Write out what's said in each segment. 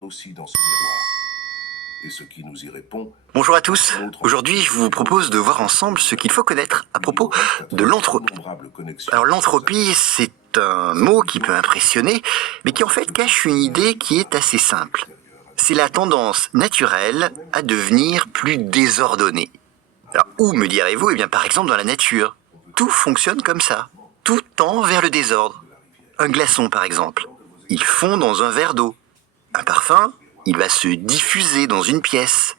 aussi dans ce miroir. Et ce qui nous y répond... Bonjour à tous. Aujourd'hui, je vous propose de voir ensemble ce qu'il faut connaître à propos de l'entropie. Alors l'entropie, c'est un mot qui peut impressionner, mais qui en fait cache une idée qui est assez simple. C'est la tendance naturelle à devenir plus désordonnée. Alors où, me direz-vous? Eh bien par exemple dans la nature. Tout fonctionne comme ça. Tout tend vers le désordre. Un glaçon par exemple. Il fond dans un verre d'eau. Un parfum, il va se diffuser dans une pièce.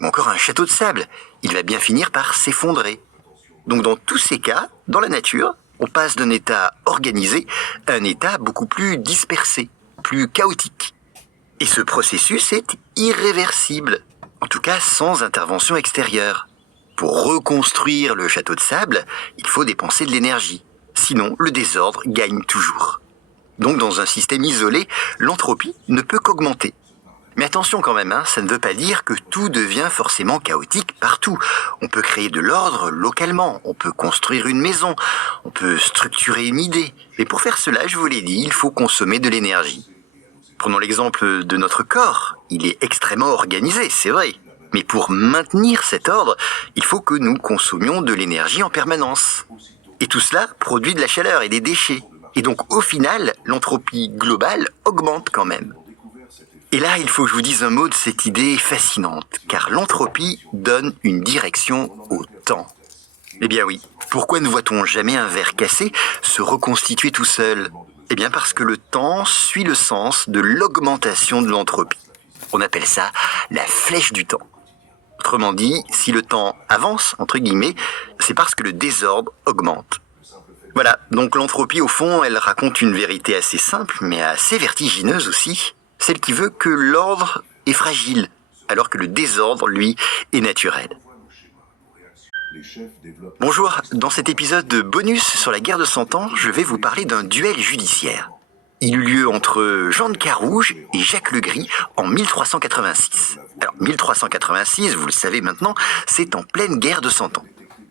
Ou encore un château de sable, il va bien finir par s'effondrer. Donc dans tous ces cas, dans la nature, on passe d'un état organisé à un état beaucoup plus dispersé, plus chaotique. Et ce processus est irréversible, en tout cas sans intervention extérieure. Pour reconstruire le château de sable, il faut dépenser de l'énergie. Sinon, le désordre gagne toujours. Donc dans un système isolé, l'entropie ne peut qu'augmenter. Mais attention quand même, ça ne veut pas dire que tout devient forcément chaotique partout. On peut créer de l'ordre localement, on peut construire une maison, on peut structurer une idée. Mais pour faire cela, je vous l'ai dit, il faut consommer de l'énergie. Prenons l'exemple de notre corps. Il est extrêmement organisé, c'est vrai. Mais pour maintenir cet ordre, il faut que nous consommions de l'énergie en permanence. Et tout cela produit de la chaleur et des déchets. Et donc au final, l'entropie globale augmente quand même. Et là, il faut que je vous dise un mot de cette idée fascinante, car l'entropie donne une direction au temps. Eh bien oui, pourquoi ne voit-on jamais un verre cassé se reconstituer tout seul? Eh bien parce que le temps suit le sens de l'augmentation de l'entropie. On appelle ça la flèche du temps. Autrement dit, si le temps avance, entre guillemets, c'est parce que le désordre augmente. Voilà, donc l'entropie au fond, elle raconte une vérité assez simple, mais assez vertigineuse aussi. Celle qui veut que l'ordre est fragile, alors que le désordre, lui, est naturel. Bonjour, dans cet épisode de bonus sur la guerre de 100 ans, je vais vous parler d'un duel judiciaire. Il eut lieu entre Jean de Carouge et Jacques le Gris en 1386. Alors 1386, vous le savez maintenant, c'est en pleine guerre de 100 ans.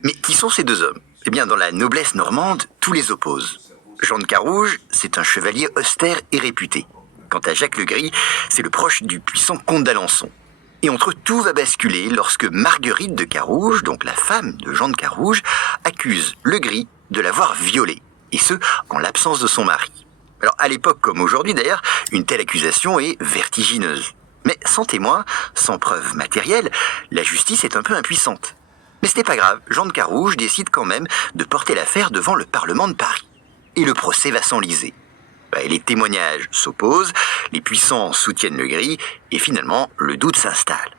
Mais qui sont ces deux hommes? Eh bien, dans la noblesse normande, tout les oppose. Jean de Carouge, c'est un chevalier austère et réputé. Quant à Jacques le Gris, c'est le proche du puissant comte d'Alençon. Et entre eux, tout va basculer lorsque Marguerite de Carouge, donc la femme de Jean de Carouge, accuse le Gris de l'avoir violée, et ce, en l'absence de son mari. Alors, à l'époque comme aujourd'hui d'ailleurs, une telle accusation est vertigineuse. Mais sans témoin, sans preuve matérielle, la justice est un peu impuissante. Mais ce n'est pas grave, Jean de Carouge décide quand même de porter l'affaire devant le Parlement de Paris. Et le procès va s'enliser. Les témoignages s'opposent, les puissants soutiennent le Gris, et finalement, le doute s'installe.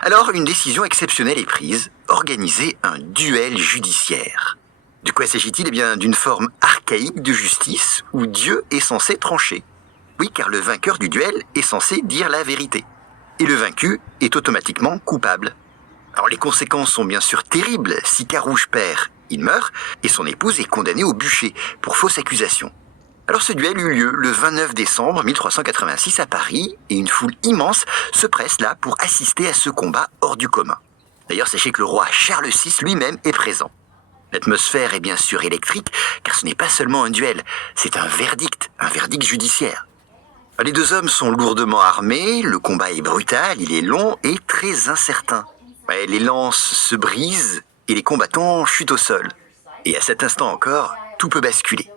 Alors, une décision exceptionnelle est prise, organiser un duel judiciaire. De quoi s'agit-il? Eh bien, d'une forme archaïque de justice où Dieu est censé trancher. Oui, car le vainqueur du duel est censé dire la vérité. Et le vaincu est automatiquement coupable. Alors, les conséquences sont bien sûr terribles. Si Carouge perd, il meurt, et son épouse est condamnée au bûcher pour fausse accusation. Alors ce duel eut lieu le 29 décembre 1386 à Paris, et une foule immense se presse là pour assister à ce combat hors du commun. D'ailleurs, sachez que le roi Charles VI lui-même est présent. L'atmosphère est bien sûr électrique, car ce n'est pas seulement un duel, c'est un verdict judiciaire. Les deux hommes sont lourdement armés, le combat est brutal, il est long et très incertain. Les lances se brisent et les combattants chutent au sol. Et à cet instant encore, tout peut basculer.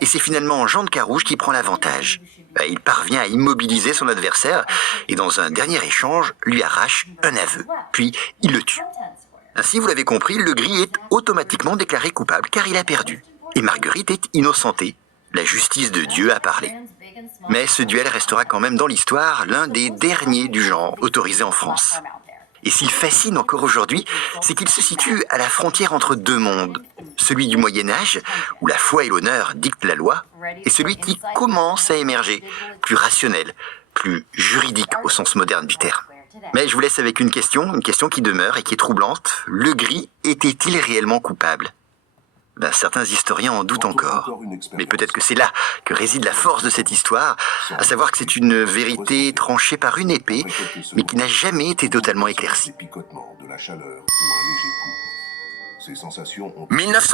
Et c'est finalement Jean de Carouge qui prend l'avantage. Il parvient à immobiliser son adversaire et dans un dernier échange, lui arrache un aveu. Puis, il le tue. Ainsi, vous l'avez compris, le Gris est automatiquement déclaré coupable car il a perdu. Et Marguerite est innocentée. La justice de Dieu a parlé. Mais ce duel restera quand même dans l'histoire l'un des derniers du genre autorisé en France. Et s'il fascine encore aujourd'hui, c'est qu'il se situe à la frontière entre deux mondes. Celui du Moyen-Âge, où la foi et l'honneur dictent la loi, et celui qui commence à émerger, plus rationnel, plus juridique au sens moderne du terme. Mais je vous laisse avec une question qui demeure et qui est troublante. Le Gris était-il réellement coupable? Certains historiens en doutent encore. Mais peut-être que c'est là que réside la force de cette histoire, à savoir que c'est une vérité tranchée par une épée, mais qui n'a jamais été totalement éclaircie. 1900